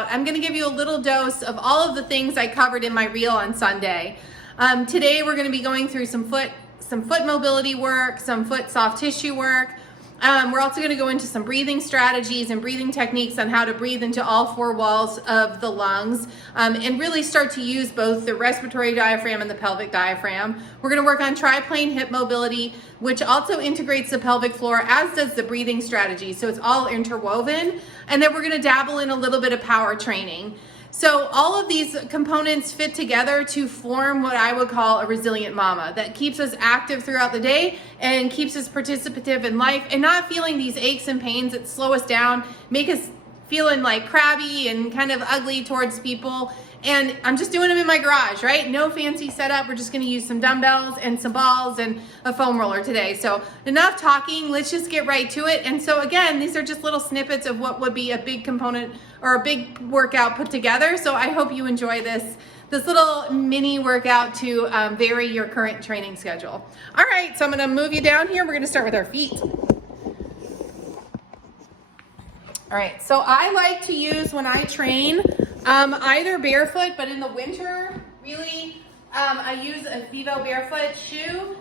workout, I'm gonna give you a little dose of all of the things I covered in my reel on Sunday. Today we're gonna be going through some foot mobility work, some foot soft tissue work. We're also going to go into some breathing strategies and breathing techniques on how to breathe into all four walls of the lungs and really start to use both the respiratory diaphragm and the pelvic diaphragm. We're going to work on triplane hip mobility, which also integrates the pelvic floor, as does the breathing strategy. So it's all interwoven. And then we're going to dabble in a little bit of power training. So all of these components fit together to form what I would call a resilient mama that keeps us active throughout the day and keeps us participative in life and not feeling these aches and pains that slow us down, make us feeling like crabby and kind of ugly towards people. And I'm just doing them in my garage, right? No fancy setup. We're just going to use some dumbbells and some balls and a foam roller today. So enough talking. Let's just get right to it. And so again, these are just little snippets of what would be a big component or a big workout put together. So I hope you enjoy this little mini workout to vary your current training schedule. All right, so I'm going to move you down here. We're going to start with our feet. All right, so I like to use when I train either barefoot, but in the winter, really, I use a Vivo barefoot shoe.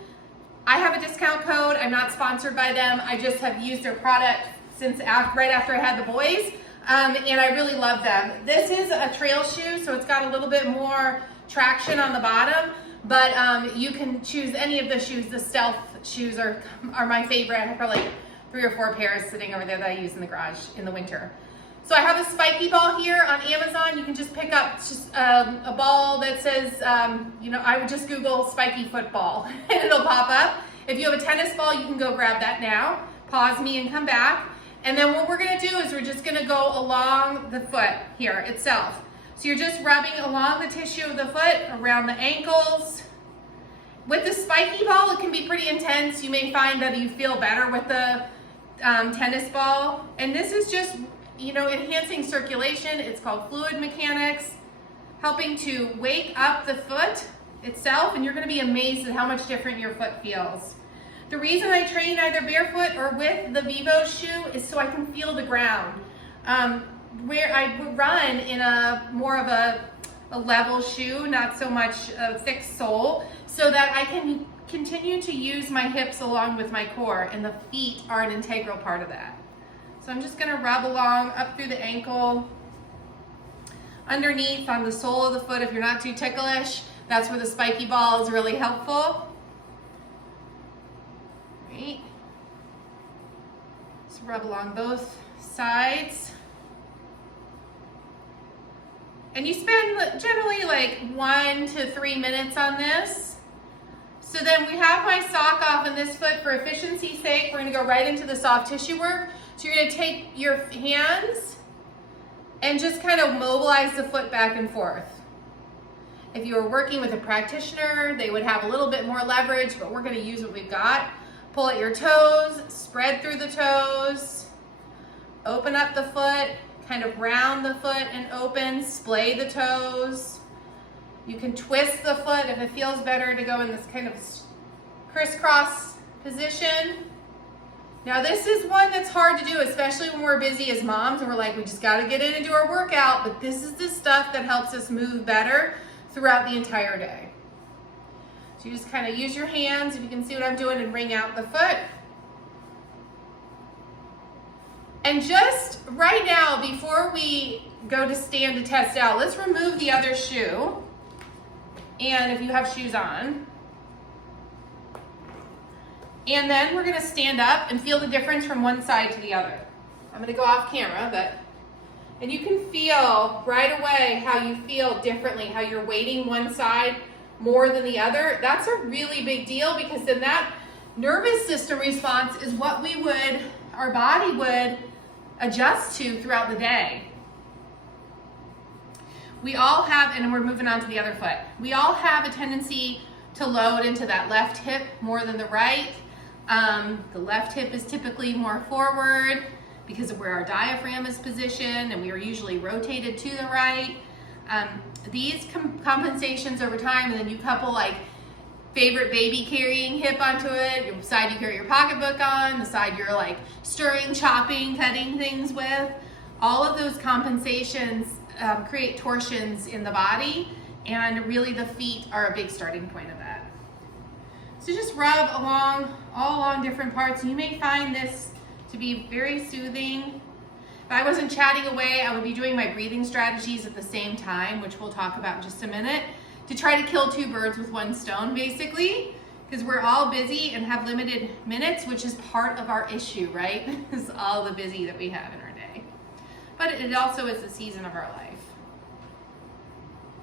I have a discount code. I'm not sponsored by them. I just have used their product since right after I had the boys, and I really love them. This is a trail shoe, so it's got a little bit more traction on the bottom, but you can choose any of the shoes. The Stealth shoes are my favorite. I have probably 3 or 4 pairs sitting over there that I use in the garage in the winter. So I have a spiky ball here on Amazon. You can just pick up just a ball that says, I would just Google spiky football and it'll pop up. If you have a tennis ball, you can go grab that now. Pause me and come back. And then what we're gonna do is we're just gonna go along the foot here itself. So you're just rubbing along the tissue of the foot, around the ankles. With the spiky ball, it can be pretty intense. You may find that you feel better with the tennis ball. And this is just, enhancing circulation. It's called fluid mechanics, helping to wake up the foot itself, and you're gonna be amazed at how much different your foot feels. The reason I train either barefoot or with the Vivo shoe is so I can feel the ground. Where I would run in more of a level shoe, not so much a thick sole, so that I can continue to use my hips along with my core, and the feet are an integral part of that. So I'm just gonna rub along up through the ankle, underneath on the sole of the foot if you're not too ticklish. That's where the spiky ball is really helpful. Right. Just rub along both sides. And you spend generally like 1 to 3 minutes on this. So then we have my sock off in this foot. For efficiency's sake, we're gonna go right into the soft tissue work. So you're gonna take your hands and just kind of mobilize the foot back and forth. If you were working with a practitioner, they would have a little bit more leverage, but we're gonna use what we've got. Pull at your toes, spread through the toes, open up the foot, kind of round the foot and open, splay the toes. You can twist the foot if it feels better to go in this kind of crisscross position. Now this is one that's hard to do, especially when we're busy as moms and we're like, we just gotta get in and do our workout, but this is the stuff that helps us move better throughout the entire day. So you just kind of use your hands, if you can see what I'm doing, and wring out the foot. And just right now, before we go to stand to test out, let's remove the other shoe. And if you have shoes on. And then we're gonna stand up and feel the difference from one side to the other. I'm gonna go off camera, and you can feel right away how you feel differently, how you're weighting one side more than the other. That's a really big deal, because then that nervous system response is what our body would adjust to throughout the day. We all have, and we're moving on to the other foot, we all have a tendency to load into that left hip more than the right. The left hip is typically more forward because of where our diaphragm is positioned, and we are usually rotated to the right. These compensations over time, and then you couple like favorite baby carrying hip onto it, the side you carry your pocketbook on, the side you're like stirring, chopping, cutting things with. All of those compensations create torsions in the body, and really the feet are a big starting point of that. So just rub all along different parts. You may find this to be very soothing. If I wasn't chatting away, I would be doing my breathing strategies at the same time, which we'll talk about in just a minute, to try to kill two birds with one stone, basically, because we're all busy and have limited minutes, which is part of our issue, right? Is all the busy that we have in our day. But it also is the season of our life.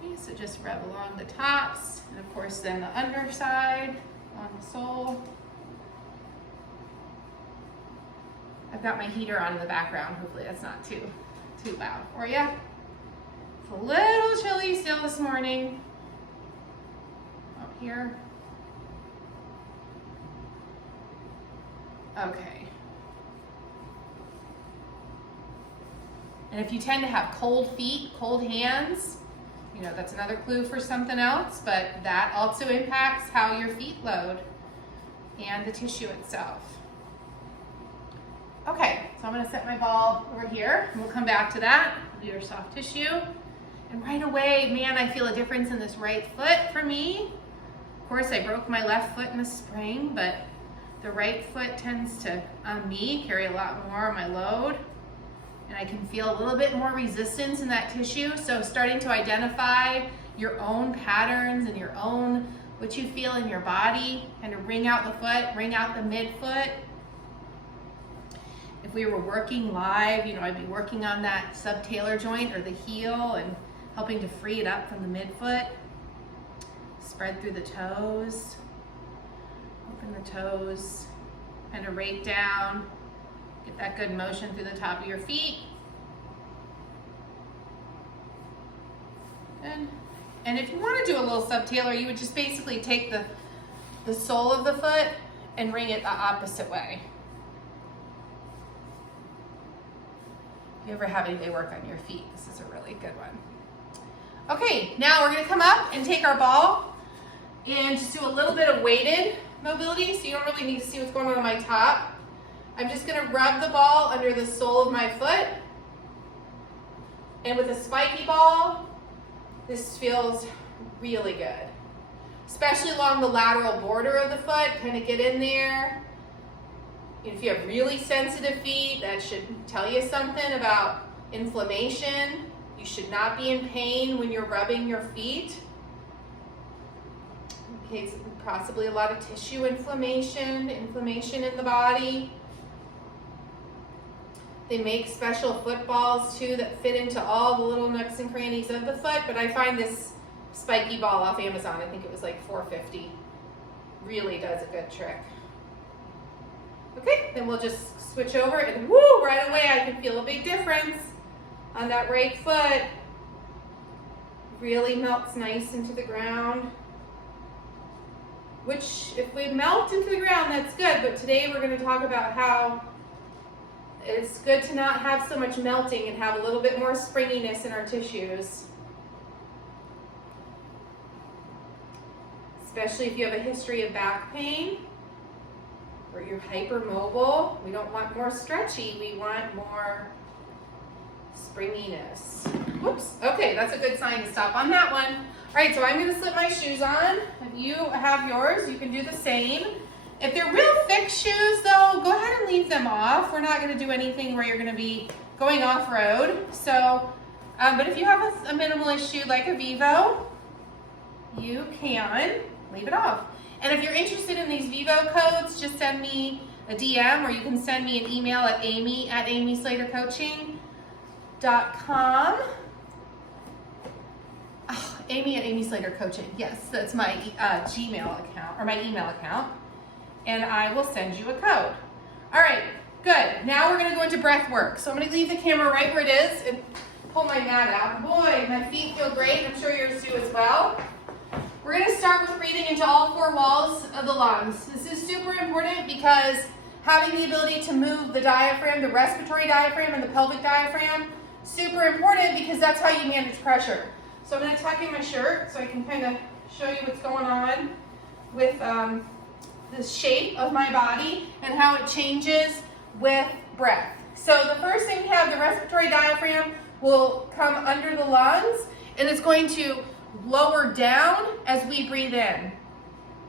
Okay, so just rub along the tops, and of course then the underside, on the sole. I've got my heater on in the background. Hopefully that's not too loud for you. It's a little chilly still this morning up here. Okay. And if you tend to have cold feet, cold hands, you know, that's another clue for something else, but that also impacts how your feet load and the tissue itself. Okay, so I'm gonna set my ball over here, and we'll come back to that. Do your soft tissue. And right away, man, I feel a difference in this right foot for me. Of course, I broke my left foot in the spring, but the right foot tends to, on me, carry a lot more of my load. And I can feel a little bit more resistance in that tissue. So starting to identify your own patterns and your own, what you feel in your body, and to wring out the foot, wring out the midfoot. If we were working live, you know, I'd be working on that subtalar joint or the heel and helping to free it up from the midfoot. Spread through the toes, open the toes, kind of rake down. Get that good motion through the top of your feet. Good. And if you want to do a little subtalar, you would just basically take the sole of the foot and wring it the opposite way. If you ever have anybody work on your feet, this is a really good one. Okay, now we're going to come up and take our ball and just do a little bit of weighted mobility, so you don't really need to see what's going on my top. I'm just going to rub the ball under the sole of my foot. And with a spiky ball, this feels really good. Especially along the lateral border of the foot, kind of get in there. If you have really sensitive feet, that should tell you something about inflammation. You should not be in pain when you're rubbing your feet. Okay, so possibly a lot of tissue inflammation in the body. They make special foot balls too that fit into all the little nooks and crannies of the foot, but I find this spiky ball off Amazon, I think it was like $4.50. Really does a good trick. Okay, then we'll just switch over and woo, right away I can feel a big difference on that right foot. Really melts nice into the ground. Which, if we melt into the ground, that's good, but today we're going to talk about how it's good to not have so much melting and have a little bit more springiness in our tissues. Especially if you have a history of back pain or you're hypermobile. We don't want more stretchy, we want more springiness. Whoops, okay, that's a good sign to stop on that one. All right, so I'm gonna slip my shoes on. If you have yours, you can do the same. If they're real thick shoes though, go ahead and leave them off. We're not gonna do anything where you're gonna be going off-road. So, but if you have a minimalist shoe like a Vivo, you can leave it off. And if you're interested in these Vivo codes, just send me a DM or you can send me an email at amy@amyslatercoaching.com. Oh, amy@amyslatercoaching. Yes, that's my Gmail account or my email account. And I will send you a code. All right, good. Now we're gonna go into breath work. So I'm gonna leave the camera right where it is and pull my mat out. Boy, my feet feel great. I'm sure yours do as well. We're gonna start with breathing into all four walls of the lungs. This is super important because having the ability to move the diaphragm, the respiratory diaphragm and the pelvic diaphragm, super important because that's how you manage pressure. So I'm gonna tuck in my shirt so I can kind of show you what's going on with the shape of my body and how it changes with breath. So the first thing we have, the respiratory diaphragm, will come under the lungs, and it's going to lower down as we breathe in.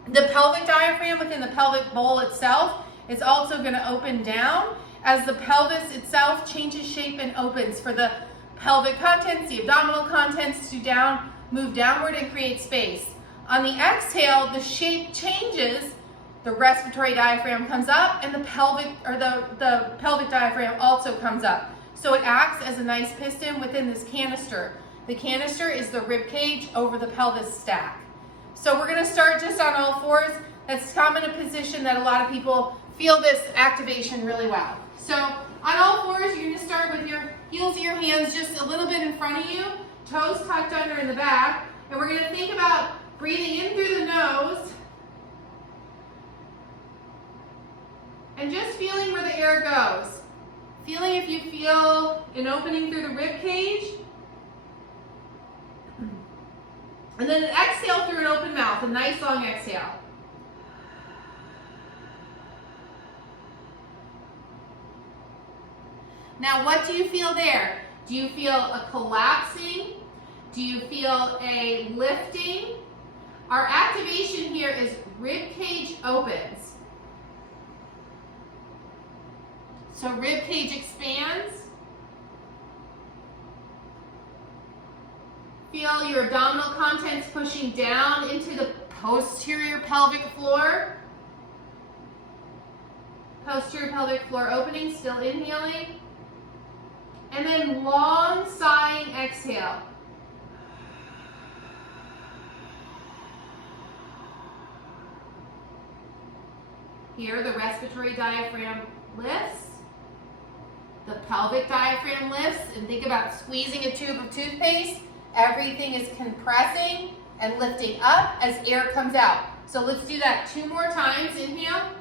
The pelvic diaphragm within the pelvic bowl itself is also going to open down as the pelvis itself changes shape and opens for the pelvic contents, the abdominal contents to move downward and create space. On the exhale, the shape changes, the respiratory diaphragm comes up, and the pelvic diaphragm also comes up. So it acts as a nice piston within this canister. The canister is the rib cage over the pelvis stack. So we're going to start just on all fours. That's common a position that a lot of people feel this activation really well. So on all fours, you're going to start with your heels of your hands just a little bit in front of you, toes tucked under in the back, and we're going to think about breathing in through the nose and just feeling where the air goes. Feeling if you feel an opening through the rib cage. And then an exhale through an open mouth, a nice long exhale. Now, what do you feel there? Do you feel a collapsing? Do you feel a lifting? Our activation here is rib cage opens. So rib cage expands. Feel your abdominal contents pushing down into the posterior pelvic floor. Posterior pelvic floor opening, still inhaling. And then long sighing exhale. Here, the respiratory diaphragm lifts. The pelvic diaphragm lifts. And think about squeezing a tube of toothpaste. Everything is compressing and lifting up as air comes out. So let's do that 2 more times. Inhale.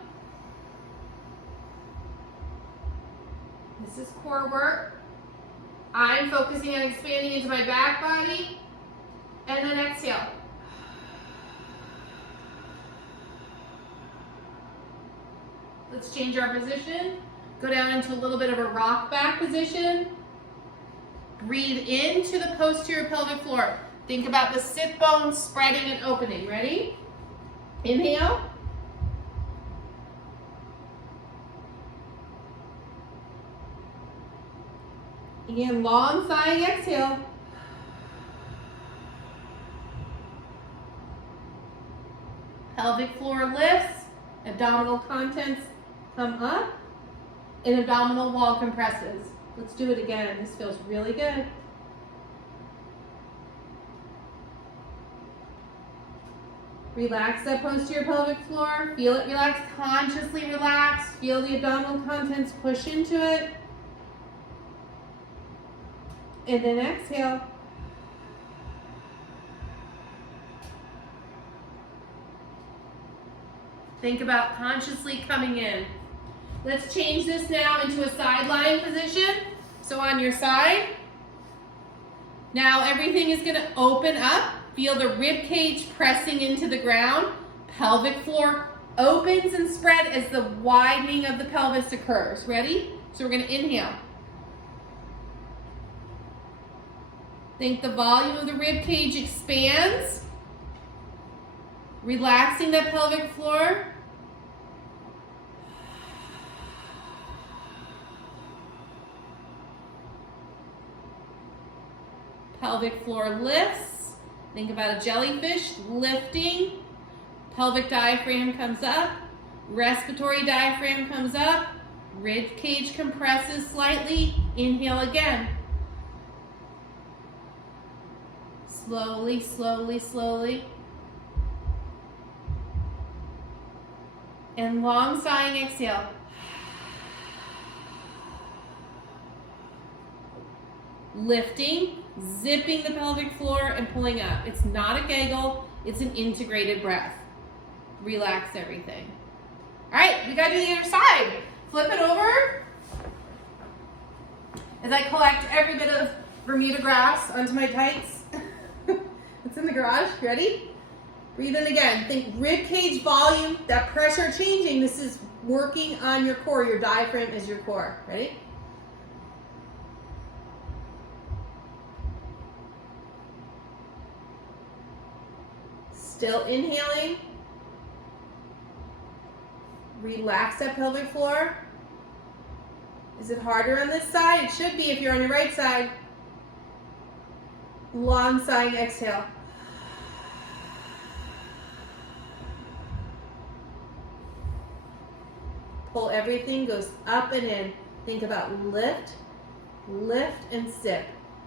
This is core work. I'm focusing on expanding into my back body. And then exhale. Let's change our position. Go down into a little bit of a rock back position. Breathe into the posterior pelvic floor. Think about the sit bones spreading and opening. Ready? Inhale. Again, long sighing exhale. Pelvic floor lifts, abdominal contents come up, and abdominal wall compresses. Let's do it again. This feels really good. Relax that posterior pelvic floor. Feel it relax. Consciously relax. Feel the abdominal contents push into it. And then exhale. Think about consciously coming in. Let's change this now into a side lying position. So on your side. Now everything is going to open up. Feel the rib cage pressing into the ground. Pelvic floor opens and spread as the widening of the pelvis occurs. Ready? So we're going to inhale. Think the volume of the rib cage expands. Relaxing that pelvic floor. Pelvic floor lifts. Think about a jellyfish lifting. Pelvic diaphragm comes up. Respiratory diaphragm comes up. Rib cage compresses slightly. Inhale again. Slowly, slowly, slowly. And long sighing exhale. Lifting, zipping the pelvic floor and pulling up. It's not a gaggle, it's an integrated breath. Relax everything. All right, we gotta do the other side. Flip it over as I collect every bit of Bermuda grass onto my tights. It's in the garage. Ready? Breathe in again. Think rib cage volume, that pressure changing. This is working on your core. Your diaphragm is your core. Ready? Still inhaling. Relax that pelvic floor. Is it harder on this side? It should be if you're on your right side. Long sighing exhale. Pull everything, goes up and in. Think about lift, lift, and sip.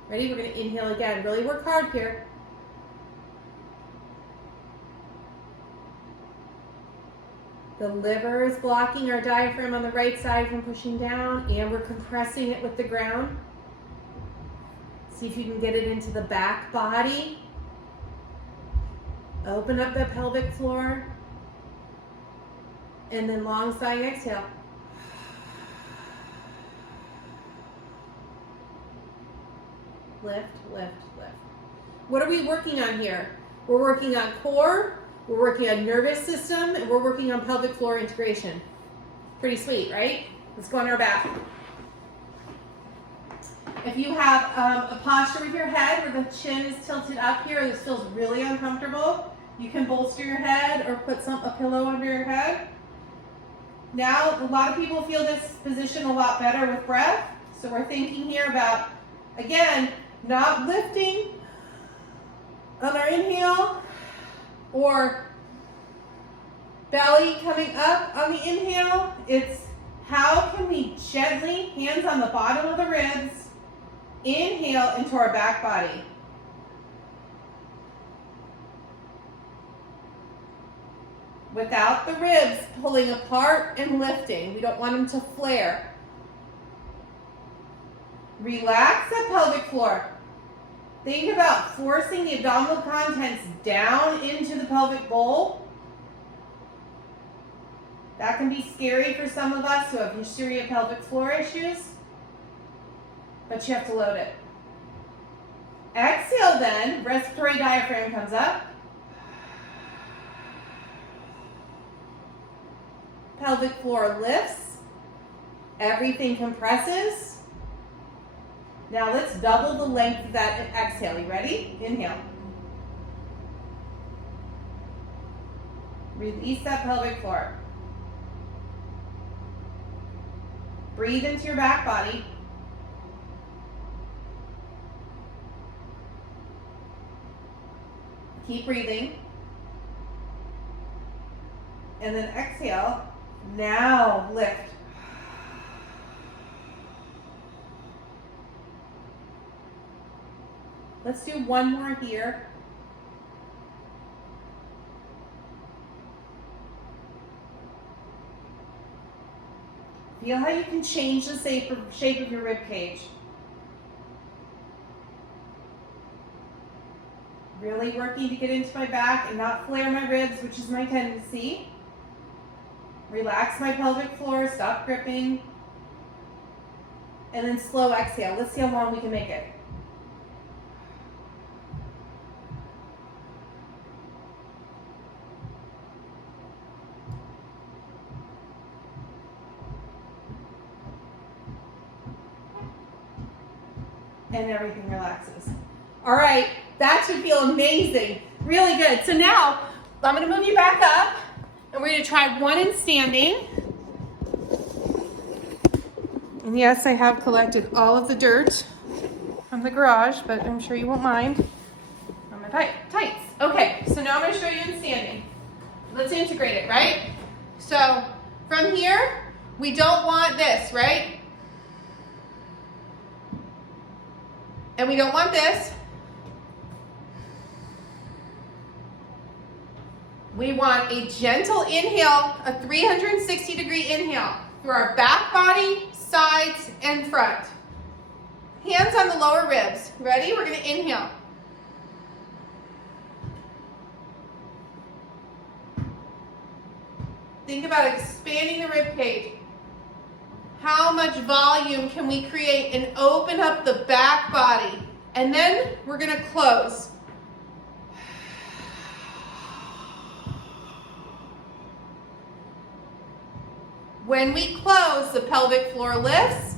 Ready? We're going to inhale again. Really work hard here. The liver is blocking our diaphragm on the right side from pushing down, and we're compressing it with the ground. See if you can get it into the back body. Open up the pelvic floor. And then long sighing exhale. Lift, lift, lift. What are we working on here? We're working on core, we're working on nervous system, and we're working on pelvic floor integration. Pretty sweet, right? Let's go on our back. If you have a posture with your head where the chin is tilted up here, this feels really uncomfortable, you can bolster your head or put a pillow under your head. Now, a lot of people feel this position a lot better with breath. So we're thinking here about, again, not lifting on our inhale or belly coming up on the inhale. It's how can we gently, hands on the bottom of the ribs, inhale into our back body. Without the ribs pulling apart and lifting. We don't want them to flare. Relax the pelvic floor. Think about forcing the abdominal contents down into the pelvic bowl. That can be scary for some of us who have history of pelvic floor issues, but you have to load it. Exhale then, respiratory diaphragm comes up. Pelvic floor lifts, everything compresses. Now let's double the length of that exhale. You ready? Inhale. Release that pelvic floor. Breathe into your back body. Keep breathing. And then exhale. Now lift. Let's do one more here. Feel how you can change the shape of your rib cage. Really working to get into my back and not flare my ribs, which is my tendency. Relax my pelvic floor, stop gripping. And then slow exhale. Let's see how long we can make it. And everything relaxes. All right, that should feel amazing. Really good. So now, I'm gonna move you back up, and we're gonna try one in standing. And yes, I have collected all of the dirt from the garage, but I'm sure you won't mind. On my tights. Okay, so now I'm gonna show you in standing. Let's integrate it, right? So, from here, we don't want this, right? And we don't want this. We want a gentle inhale, a 360-degree inhale through our back body, sides, and front. Hands on the lower ribs. Ready? We're going to inhale. Think about expanding the rib cage. How much volume can we create and open up the back body? And then we're going to close. When we close, the pelvic floor lifts,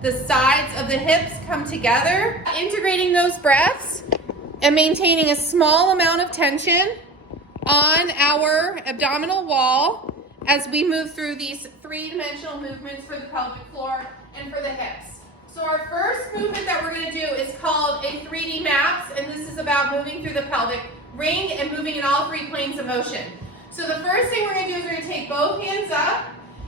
the sides of the hips come together, integrating those breaths and maintaining a small amount of tension on our abdominal wall as we move through these three-dimensional movements for the pelvic floor and for the hips. So our first movement that we're going to do is called a 3D maps, and this is about moving through the pelvic ring and moving in all three planes of motion. So the first thing we're going to do is we're going to take both hands up,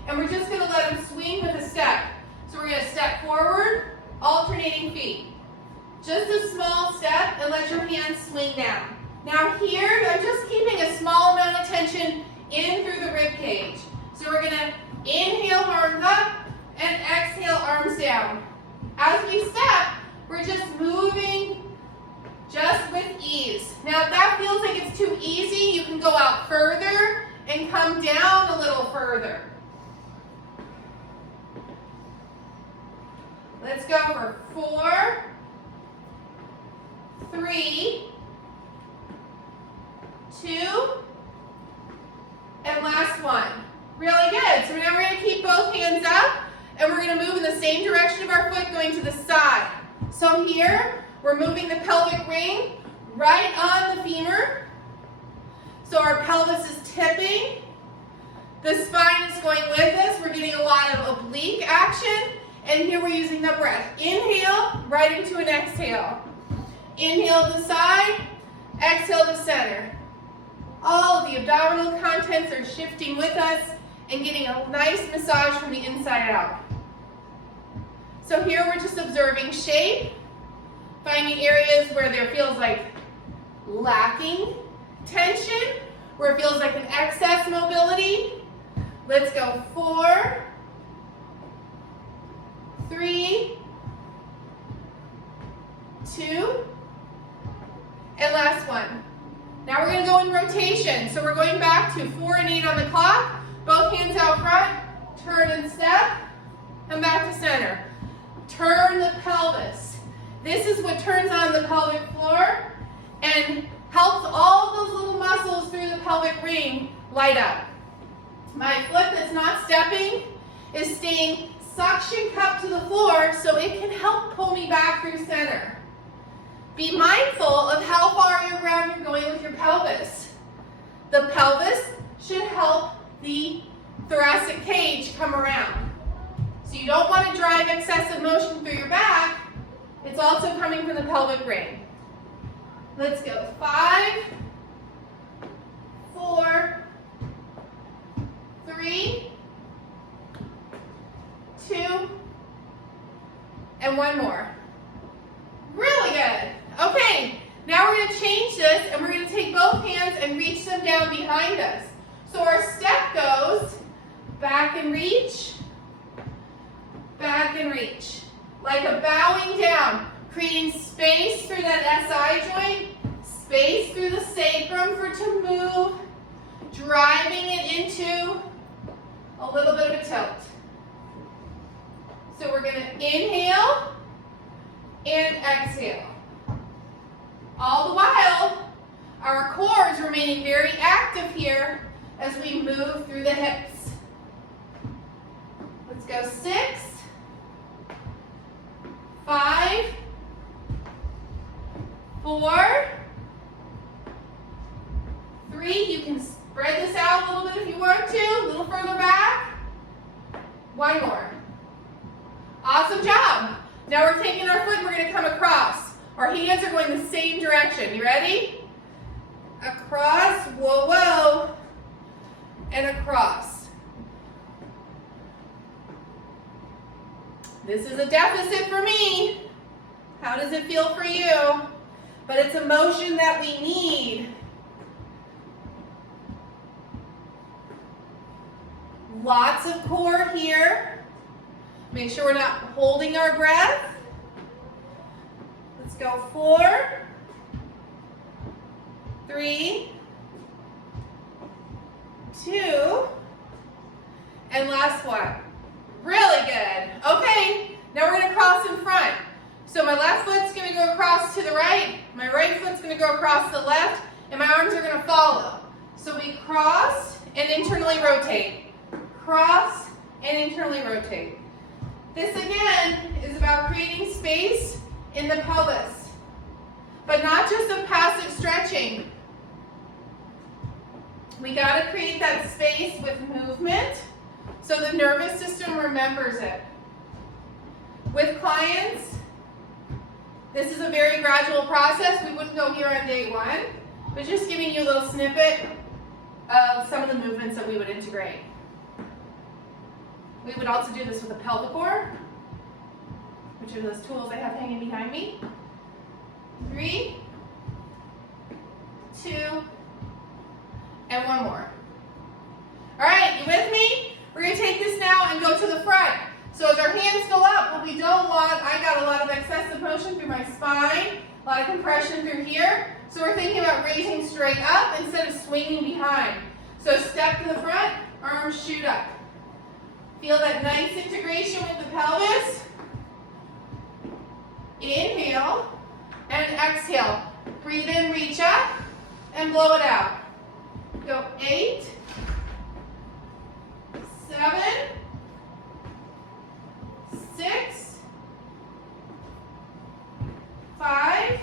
and we're just going to let them swing with a step. So we're going to step forward, alternating feet. Just a small step, and let your hands swing down. Now here, I'm just keeping a small amount of tension in through the rib cage. So we're going to inhale, arms up, and exhale, arms down. As we step, we're just moving just with ease. Now if that feels like it's too easy, you can go out further and come down a little further. Let's go for 4, 3, 2, and last one. Really good. So now we're going to keep both hands up, and we're going to move in the same direction of our foot going to the side. So here, we're moving the pelvic ring right on the femur. So our pelvis is tipping. The spine is going with us. We're getting a lot of oblique action. And here we're using the breath. Inhale, right into an exhale. Inhale to the side, exhale to center. All of the abdominal contents are shifting with us and getting a nice massage from the inside out. So here we're just observing shape, finding areas where there feels like lacking tension, where it feels like an excess mobility. Let's go 4, 3, 2, and last one. Now we're going to go in rotation. So we're going back to 4 and 8 on the clock. Both hands out front, turn and step, and back to center. Turn the pelvis. This is what turns on the pelvic floor and helps all those little muscles through the pelvic ring light up. My foot that's not stepping is staying suction cupped to the floor so it can help pull me back through center. Be mindful of how far around you're going with your pelvis. The pelvis should help the thoracic cage come around. So you don't want to drive excessive motion through your back. It's also coming from the pelvic ring. Let's go 5, 4, 3, 2, and one more. Really good. Okay, now we're going to change this and we're going to take both hands and reach them down behind us. So our step goes back and reach, like a bowing down, creating space through that SI joint, space through the sacrum for it to move, driving it into a little bit of a tilt. So we're going to inhale and exhale. All the while, our core is remaining very active here as we move through the hips. Let's go 6, 5, 4, 3. You can spread this out a little bit if you want to, a little further back. One more. Awesome job. Now we're taking our foot and we're going to come across. Our hands are going the same direction. You ready? Across, whoa, whoa, and across. This is a deficit for me. How does it feel for you? But it's a motion that we need. Lots of core here. Make sure we're not holding our breath. Let's go 4, 3, 2, and last one. Really good. Okay, now we're going to cross in front. So my left foot's going to go across to the right, my right foot's going to go across the left, and my arms are going to follow. So we cross and internally rotate. Cross and internally rotate. This again is about creating space in the pelvis, but not just a passive stretching. We got to create that space with movement so the nervous system remembers it. With clients, this is a very gradual process. We wouldn't go here on day one, but just giving you a little snippet of some of the movements that we would integrate. We would also do this with a pelvic core, which are those tools I have hanging behind me. 3, 2, and 1 more. All right, you with me? We're going to take this now and go to the front. So as our hands go up, what we don't want, I got a lot of excessive motion through my spine, a lot of compression through here. So we're thinking about raising straight up instead of swinging behind. So step to the front, arms shoot up. Feel that nice integration with the pelvis. Inhale and exhale. Breathe in, reach up, and blow it out. Go 8, 7, 6, 5,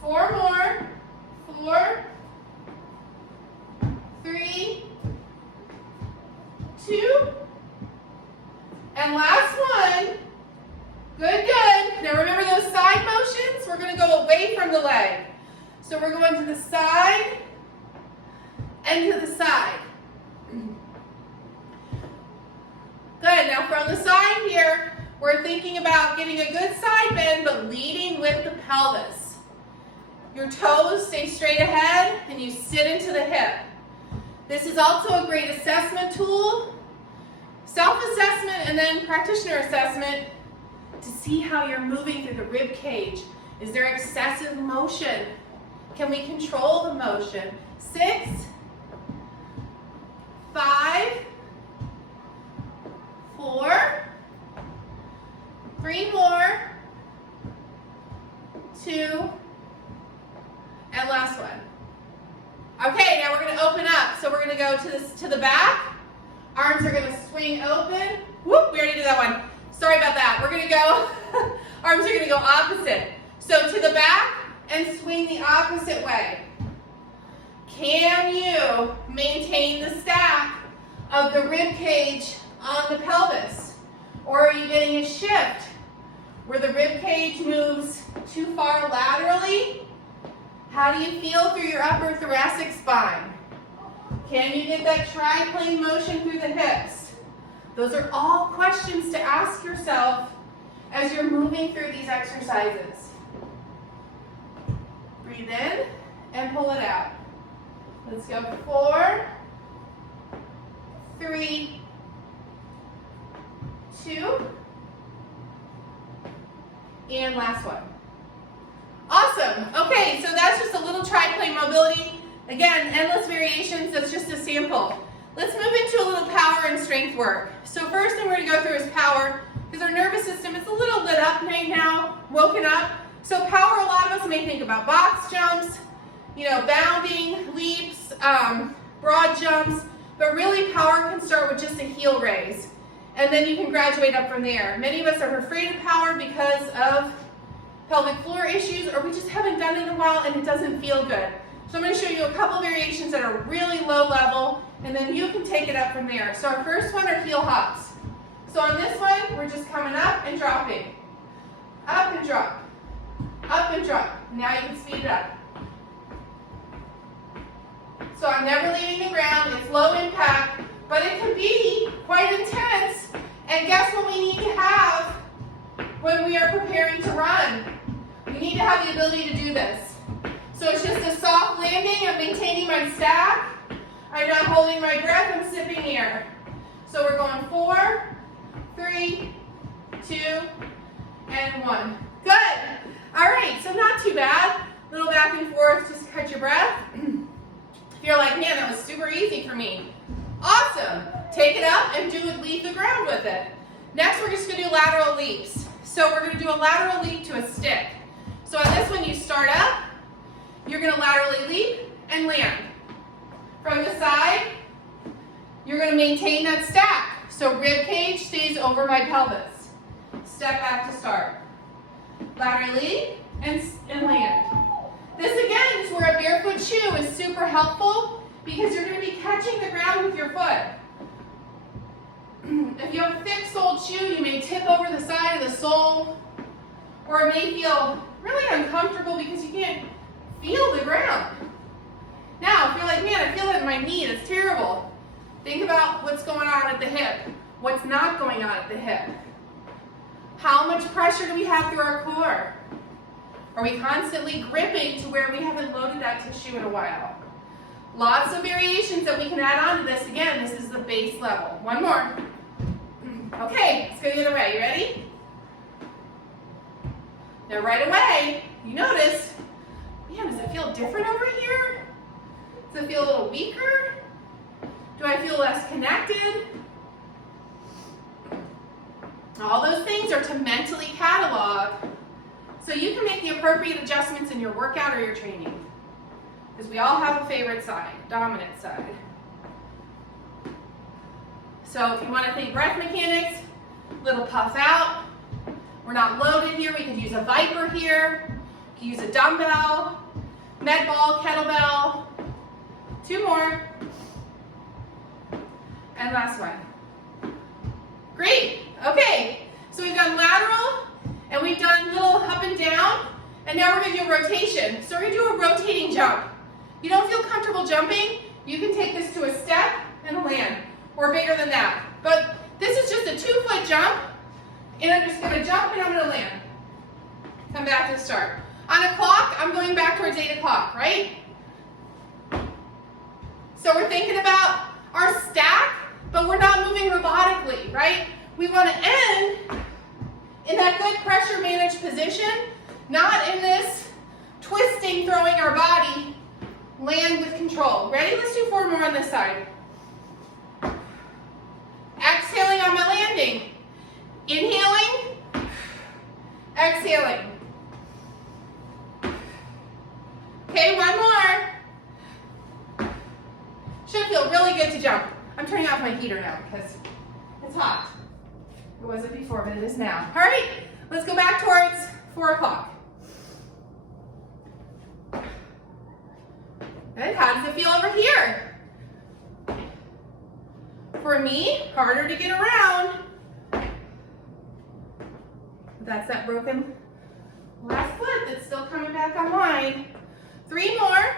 4 more, 4, 3, 2, and last one. Good, good. Now remember those side motions? We're going to go away from the leg. So we're going to the side and to the side. Good. Now from the side here, we're thinking about getting a good side bend, but leading with the pelvis. Your toes stay straight ahead, and you sit into the hip. This is also a great assessment tool, self-assessment, and then practitioner assessment to see how you're moving through the rib cage. Is there excessive motion? Can we control the motion? 6, 5, 4, 3 more, 2, and last one. Okay, now we're going to open up. So we're going to go to the back. Arms are going to swing open. Whoop, we already did that one. Sorry about that. We're going to go, arms are going to go opposite. So to the back and swing the opposite way. Can you maintain the stack of the rib cage on the pelvis? Or are you getting a shift where the rib cage moves too far laterally? How do you feel through your upper thoracic spine? Can you get that triplane motion through the hips? Those are all questions to ask yourself as you're moving through these exercises. Breathe in and pull it out. Let's go 4, 3, 2, and last one. Awesome. Okay, so that's just a little triplane mobility. Again, endless variations, that's just a sample. Let's move into a little power and strength work. So first thing we're going to go through is power, because our nervous system is a little lit up right now, woken up. So power, a lot of us may think about box jumps, bounding, leaps, broad jumps, but really power can start with just a heel raise. And then you can graduate up from there. Many of us are afraid of power because of pelvic floor issues, or we just haven't done it in a while and it doesn't feel good. So I'm going to show you a couple variations that are really low level, and then you can take it up from there. So our first one are heel hops. So on this one, we're just coming up and dropping. Up and drop. Up and drop. Now you can speed it up. So I'm never leaving the ground. It's low impact, but it can be quite intense. And guess what we need to have when we are preparing to run? We need to have the ability to do this. So it's just a soft landing. I'm maintaining my stack. I'm not holding my breath. I'm sipping air. So we're going 4, 3, 2, and 1. Good. All right, so not too bad. A little back and forth, just catch your breath. If you're like, man, that was super easy for me. Awesome. Take it up and leave the ground with it. Next, we're just going to do lateral leaps. So we're going to do a lateral leap to a stick. So on this one, you start up. You're going to laterally leap and land. From the side, you're going to maintain that stack. So rib cage stays over my pelvis. Step back to start. Laterally and land. This again is where a barefoot shoe is super helpful because you're going to be catching the ground with your foot. If you have a thick-soled shoe, you may tip over the side of the sole, or it may feel really uncomfortable because you can't feel the ground. Now, if you're like, man, I feel it in my knee, it's terrible. Think about what's going on at the hip, what's not going on at the hip. How much pressure do we have through our core? Are we constantly gripping to where we haven't loaded that tissue in a while? Lots of variations that we can add on to this. Again, this is the base level. One more. Okay, let's go the other way. You ready? Now right away, you notice, man, does it feel different over here? Does it feel a little weaker? Do I feel less connected? All those things are to mentally catalog so you can make the appropriate adjustments in your workout or your training. Because we all have a favorite side, dominant side. So if you want to think breath mechanics, little puff out. We're not loaded here. We could use a Viper here. You can use a dumbbell, med ball, kettlebell. 2 more. And last one. Great. Okay. So we've done lateral, and we've done little up and down, and now we're going to do a rotation. So we're going to do a rotating jump. You don't feel comfortable jumping, you can take this to a step and a land, or bigger than that. But this is just a 2-foot jump, and I'm just going to jump and I'm going to land. Come back to the start. On a clock, I'm going back towards 8 o'clock, right? So we're thinking about our stack, but we're not moving robotically, right? We want to end in that good pressure managed position, not in this twisting, throwing our body, land with control. Ready? Let's do 4 more on this side. Exhaling on my landing. Inhaling, exhaling. Okay, 1 more. Should feel really good to jump. I'm turning off my heater now because it's hot. It wasn't before, but it is now. All right, let's go back towards 4 o'clock. Good, how does it feel over here? For me, harder to get around. That's that broken left foot that's still coming back online. 3 more.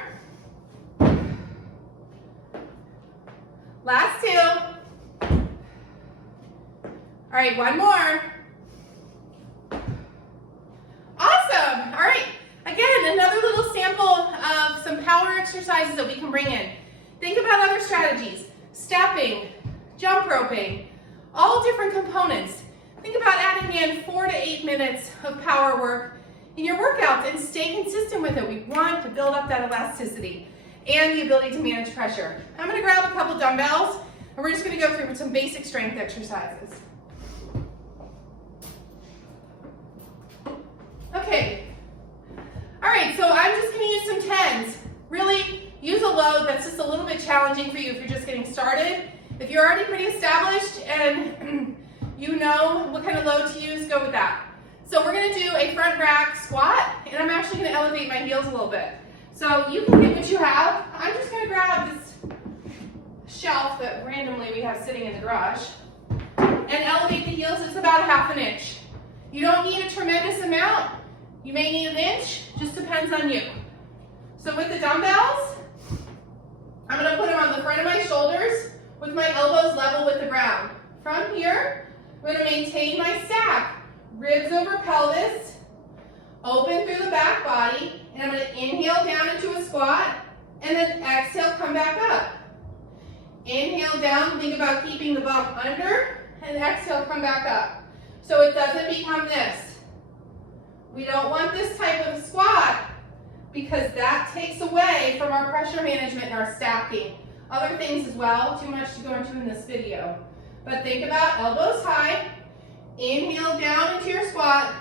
Last 2. All right, 1 more. Awesome. All right, again, another little sample of some power exercises that we can bring in. Think about other strategies. Stepping, jump roping, all different components. Think about adding in 4 to 8 minutes of power work in your workouts and stay consistent with it. We want to build up that elasticity and the ability to manage pressure. I'm going to grab a couple dumbbells and we're just going to go through some basic strength exercises. Okay. All right, so I'm just going to use some 10s. Really use a load that's just a little bit challenging for you if you're just getting started. If you're already pretty established and you know what kind of load to use, go with that. So we're going to do a front rack squat, and I'm actually going to elevate my heels a little bit. So you can get what you have. I'm just going to grab this shelf that randomly we have sitting in the garage and elevate the heels. It's about 1/2 inch. You don't need a tremendous amount. You may need 1 inch, just depends on you. So with the dumbbells, I'm going to put them on the front of my shoulders with my elbows level with the ground. From here, I'm going to maintain my stack. Ribs over pelvis, open through the back body, and I'm going to inhale down into a squat, and then exhale, come back up. Inhale down, think about keeping the bum under, and exhale, come back up. So it doesn't become this. We don't want this type of squat because that takes away from our pressure management and our stacking. Other things as well, too much to go into in this video. But think about elbows high, inhale down into your squat,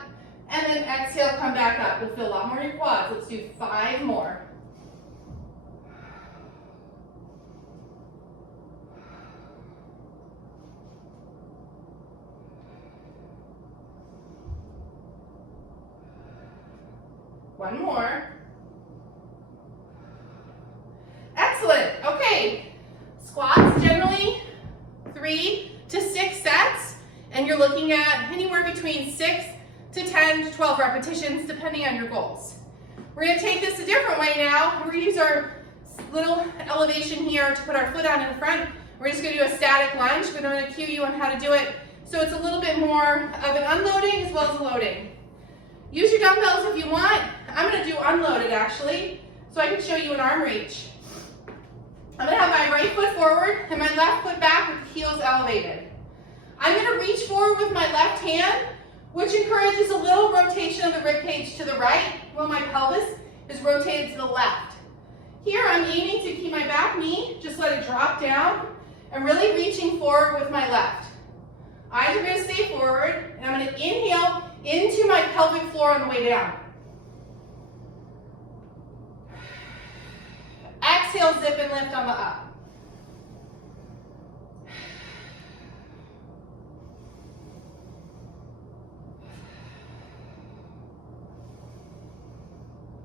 and then exhale, come back up. You'll feel a lot more in your quads. Let's do 5 more. One more. Excellent. Okay, Squats, generally 3 to 6 sets, and you're looking at anywhere between 6 to 10 to 12 repetitions, depending on your goals. We're gonna take this a different way now. We're gonna use our little elevation here to put our foot out in the front. We're just gonna do a static lunge, but I'm gonna cue you on how to do it so it's a little bit more of an unloading as well as a loading. Use your dumbbells if you want. I'm gonna do unloaded actually, so I can show you an arm reach. I'm gonna have my right foot forward and my left foot back with the heels elevated. I'm gonna reach forward with my left hand, which encourages a little rotation of the rib cage to the right, while my pelvis is rotated to the left. Here I'm aiming to keep my back knee, just let it drop down, and really reaching forward with my left. Eyes are gonna stay forward, and I'm gonna inhale into my pelvic floor on the way down. Exhale, zip and lift on the up.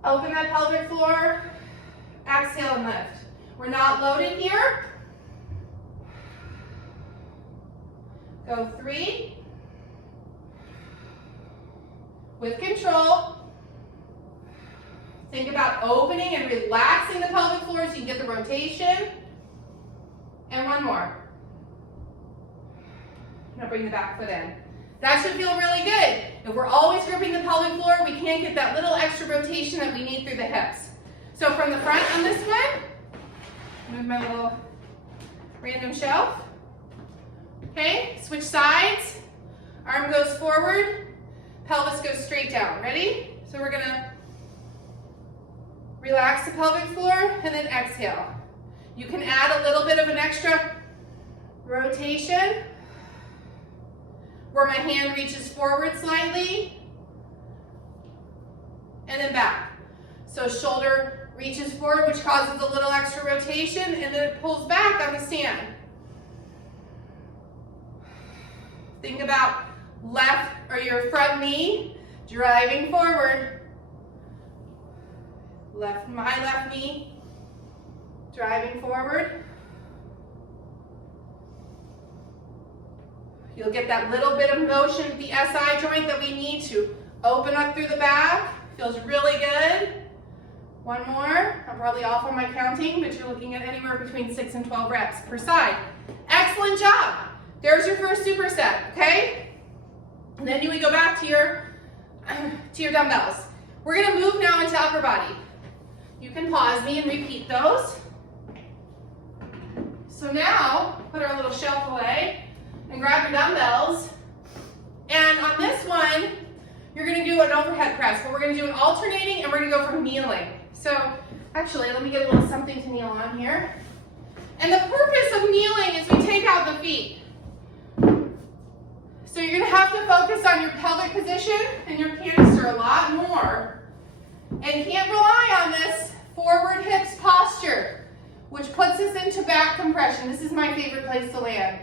Open that pelvic floor, exhale and lift. We're not loaded here. Go 3. With control. Think about opening and relaxing the pelvic floor so you get the rotation. And 1 more. Now bring the back foot in. That should feel really good. If we're always gripping the pelvic floor, we can't get that little extra rotation that we need through the hips. So from the front on this one, move my little random shelf. Okay, switch sides. Arm goes forward, pelvis goes straight down. Ready? So we're gonna relax the pelvic floor and then exhale. You can add a little bit of an extra rotation where my hand reaches forward slightly and then back. So shoulder reaches forward, which causes a little extra rotation, and then it pulls back on the stand. Think about left or your front knee driving forward. My left knee driving forward. You'll get that little bit of motion with the SI joint that we need to open up through the back. Feels really good. 1 more. I'm probably off on my counting, but you're looking at anywhere between 6 and 12 reps per side. Excellent job. There's your first superset, okay? And then we go back to your dumbbells. We're gonna move now into upper body. You can pause me and repeat those. So now, put our little shelf away and grab your dumbbells. And on this one, you're gonna do an overhead press, but we're gonna do an alternating and we're gonna go from kneeling. So actually, let me get a little something to kneel on here. And the purpose of kneeling is we take out the feet. So you're gonna have to focus on your pelvic position and your canister a lot more. And can't rely on this forward hips posture, which puts us into back compression. This is my favorite place to land.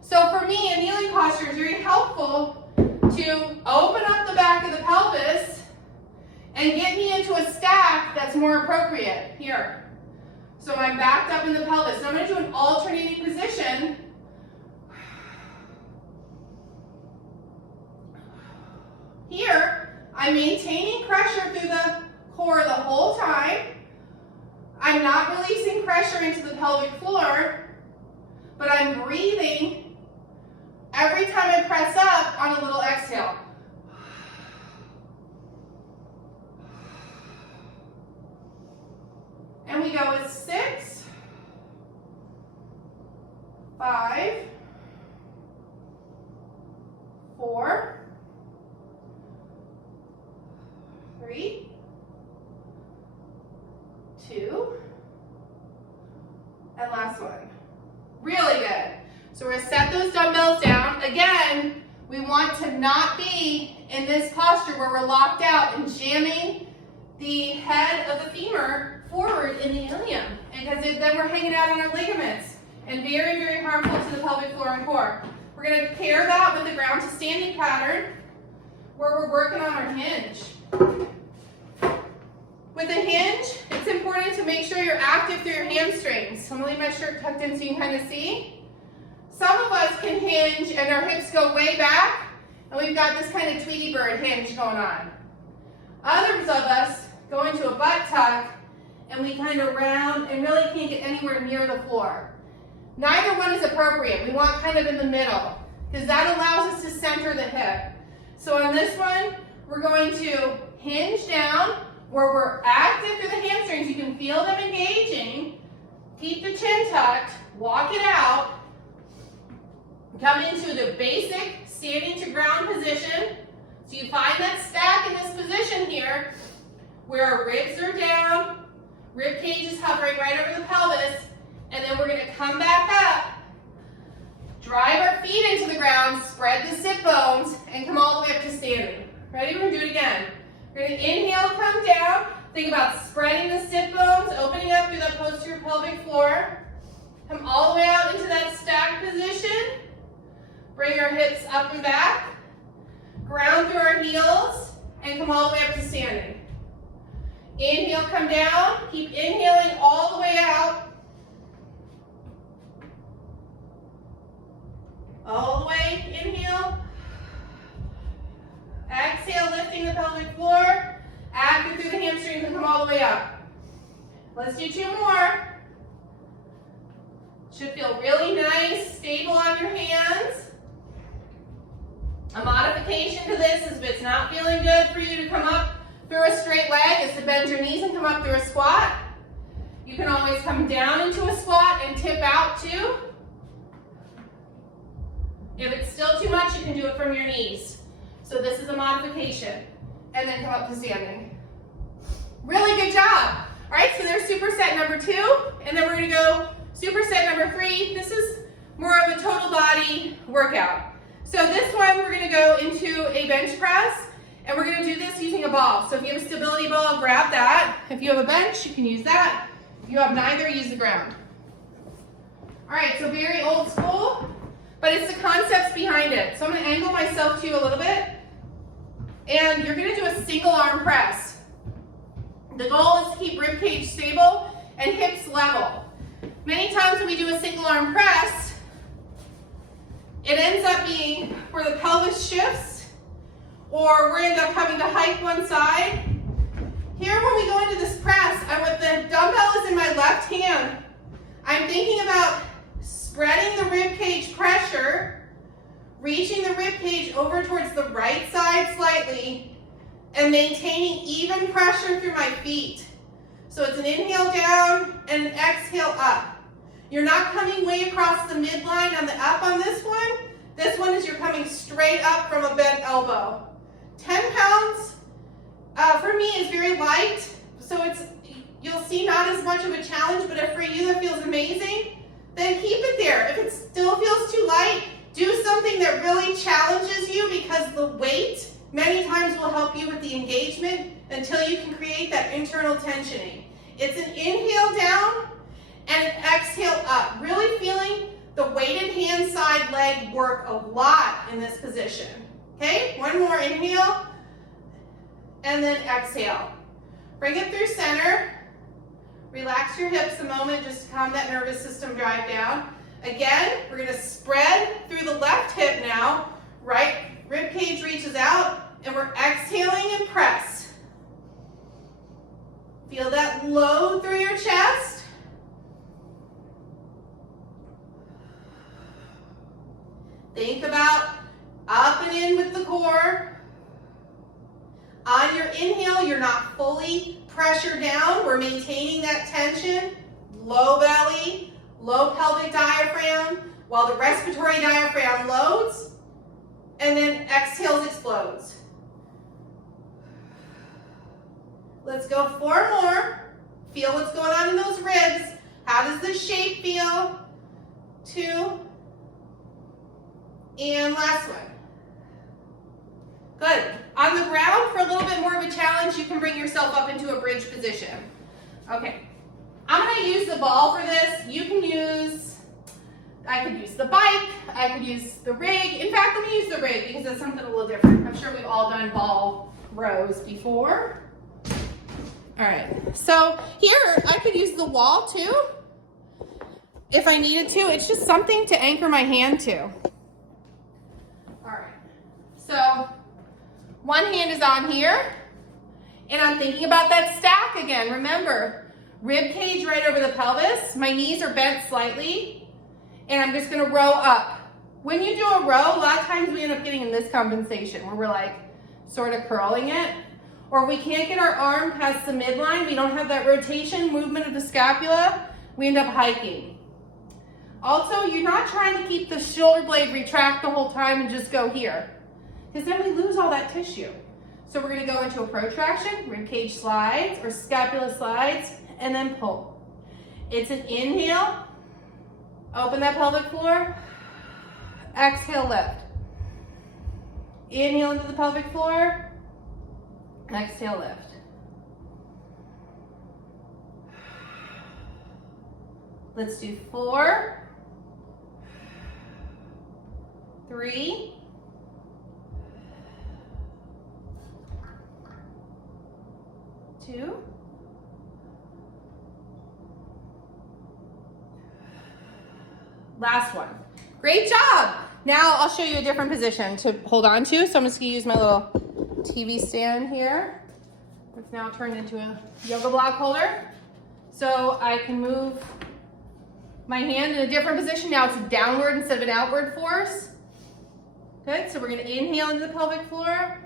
So for me, a kneeling posture is very helpful to open up the back of the pelvis and get me into a stack that's more appropriate here. So I'm backed up in the pelvis. So I'm gonna do an alternating position. Here, I'm maintaining pressure through the core the whole time. I'm not releasing pressure into the pelvic floor, but I'm breathing every time I press up on a little exhale. And we go with 6, 5, 4, 3, 2, and last one. Really good. So we're gonna set those dumbbells down. Again, we want to not be in this posture where we're locked out and jamming the head of the femur forward in the ilium, because then we're hanging out on our ligaments and very, very harmful to the pelvic floor and core. We're gonna pair that with the ground to standing pattern where we're working on our hinge. With a hinge, it's important important to make sure you're active through your hamstrings. So I'm gonna leave my shirt tucked in so you can kind of see. Some of us can hinge and our hips go way back, and we've got this kind of Tweety Bird hinge going on. Others of us go into a butt tuck, and we kind of round and really can't get anywhere near the floor. Neither one is appropriate. We want kind of in the middle, because that allows us to center the hip. So on this one, we're going to hinge down, where we're active through the hamstrings. You can feel them engaging. Keep the chin tucked, walk it out. Come into the basic standing to ground position. So you find that stack in this position here, where our ribs are down, rib cage is hovering right over the pelvis, and then we're gonna come back up, drive our feet into the ground, spread the sit bones, and come all the way up to standing. Ready? We're gonna do it again. We're gonna inhale, come down. Think about spreading the sit bones, opening up through the posterior pelvic floor. Come all the way out into that stacked position. Bring our hips up and back. Ground through our heels, and come all the way up to standing. Inhale, come down. Keep inhaling all the way out. All the way, inhale. Exhale, lifting the pelvic floor. Active through the hamstrings and come all the way up. Let's do 2 more. Should feel really nice, stable on your hands. A modification to this is if it's not feeling good for you to come up through a straight leg, is to bend your knees and come up through a squat. You can always come down into a squat and tip out too. If it's still too much, you can do it from your knees. So this is a modification. And then come up to standing. Really good job. All right, so there's superset number 2, and then we're gonna go superset number 3. This is more of a total body workout. So this one, we're gonna go into a bench press, and we're gonna do this using a ball. So if you have a stability ball, grab that. If you have a bench, you can use that. If you have neither, use the ground. All right, so very old school, but it's the concepts behind it. So I'm gonna angle myself to you a little bit, and you're gonna do a single arm press. The goal is to keep rib cage stable and hips level. Many times when we do a single arm press, it ends up being where the pelvis shifts, or we end up having to hike one side. Here, when we go into this press, with the dumbbell is in my left hand, I'm thinking about spreading the rib cage pressure, reaching the rib cage over towards the right side slightly, and maintaining even pressure through my feet. So it's an inhale down and an exhale up. You're not coming way across the midline on the up on this one. This one is you're coming straight up from a bent elbow. 10 pounds for me is very light, so you'll see not as much of a challenge, but if for you that feels amazing, then keep it there. If it still feels too light, do something that really challenges you, because the weight many times will help you with the engagement until you can create that internal tensioning. It's an inhale down and an exhale up. Really feeling the weighted hand side leg work a lot in this position. Okay, one more inhale and then exhale. Bring it through center. Relax your hips a moment just to calm that nervous system drive down. Again, we're gonna spread through the left hip now. Right rib cage reaches out, and we're exhaling and press. Feel that load through your chest. Think about up and in with the core. On your inhale, you're not fully pressured down. We're maintaining that tension. Low belly, low pelvic diaphragm, while the respiratory diaphragm loads, and then exhales, explodes. Let's go 4 more. Feel what's going on in those ribs. How does the shape feel? 2. And last one. Good. On the ground, for a little bit more of a challenge, you can bring yourself up into a bridge position. Okay. I'm going to use the ball for this. You can use, I could use the bike, I could use the rig. In fact, let me use the rig because it's something a little different. I'm sure we've all done ball rows before. All right, so here I could use the wall too if I needed to. It's just something to anchor my hand to. All right, so one hand is on here and I'm thinking about that stack again. Remember, rib cage right over the pelvis. My knees are bent slightly and I'm just gonna row up. When you do a row, a lot of times we end up getting in this compensation where we're like sort of curling it. Or we can't get our arm past the midline, we don't have that rotation movement of the scapula, we end up hiking. Also, you're not trying to keep the shoulder blade retract the whole time and just go here, because then we lose all that tissue. So we're gonna go into a protraction, rib cage slides or scapula slides, and then pull. It's an inhale, open that pelvic floor, exhale, lift. Inhale into the pelvic floor, exhale, lift. Let's do 4, 3, 2, last one. Great job. Now I'll show you a different position to hold on to. So I'm just gonna use my little TV stand here. It's now turned into a yoga block holder. So I can move my hand in a different position. Now it's a downward instead of an outward force. Good, so we're gonna inhale into the pelvic floor.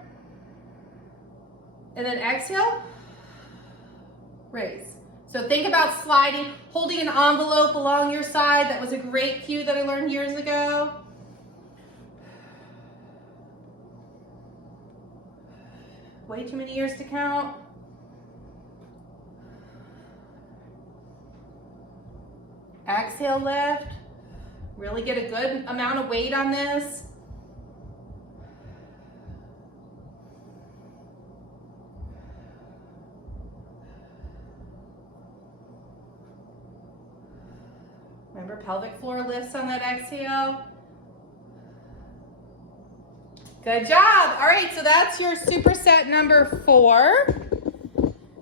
And then exhale, raise. So think about sliding, holding an envelope along your side. That was a great cue that I learned years ago. Way too many years to count. Exhale, lift. Really get a good amount of weight on this. Remember, pelvic floor lifts on that exhale. Good job. All right, so that's your superset number 4.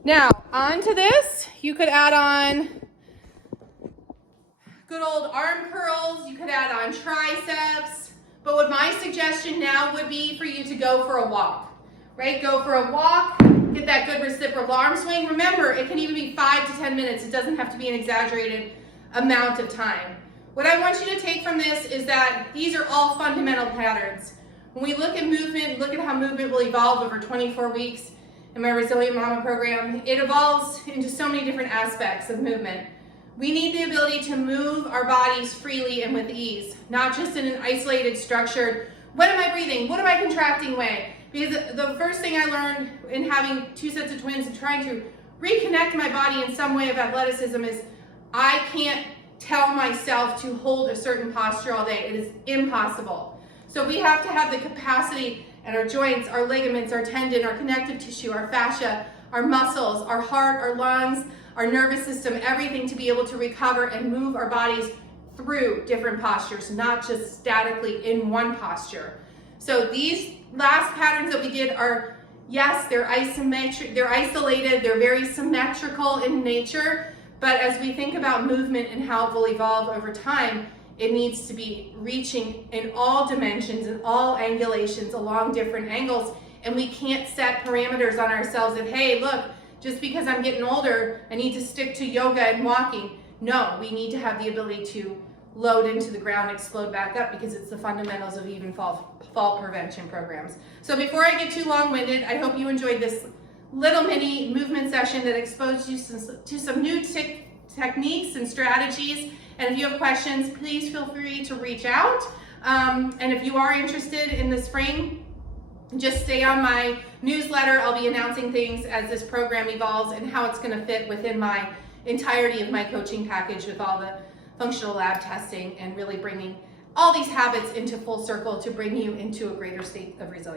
Now, onto this, you could add on good old arm curls, you could add on triceps, but what my suggestion now would be for you to go for a walk, right? Go for a walk, get that good reciprocal arm swing. Remember, it can even be 5 to 10 minutes. It doesn't have to be an exaggerated amount of time. What I want you to take from this is that these are all fundamental patterns. When we look at movement, look at how movement will evolve over 24 weeks in my Resilient Mama program, it evolves into so many different aspects of movement. We need the ability to move our bodies freely and with ease, not just in an isolated, structured, what am I breathing? What am I contracting way? Because the first thing I learned in having 2 sets of twins and trying to reconnect my body in some way of athleticism is I can't tell myself to hold a certain posture all day. It is impossible. So we have to have the capacity and our joints, our ligaments, our tendon, our connective tissue, our fascia, our muscles, our heart, our lungs, our nervous system, everything to be able to recover and move our bodies through different postures, not just statically in one posture. So these last patterns that we did are, yes, they're isometric, they're isolated, they're very symmetrical in nature, but as we think about movement and how it will evolve over time, it needs to be reaching in all dimensions and all angulations along different angles. And we can't set parameters on ourselves that, hey, look, just because I'm getting older, I need to stick to yoga and walking. No, we need to have the ability to load into the ground, explode back up, because it's the fundamentals of even fall prevention programs. So before I get too long-winded, I hope you enjoyed this little mini movement session that exposed you to some new techniques and strategies. And if you have questions, please feel free to reach out. And if you are interested in the spring, just stay on my newsletter. I'll be announcing things as this program evolves and how it's going to fit within my entirety of my coaching package with all the functional lab testing and really bringing all these habits into full circle to bring you into a greater state of resilience.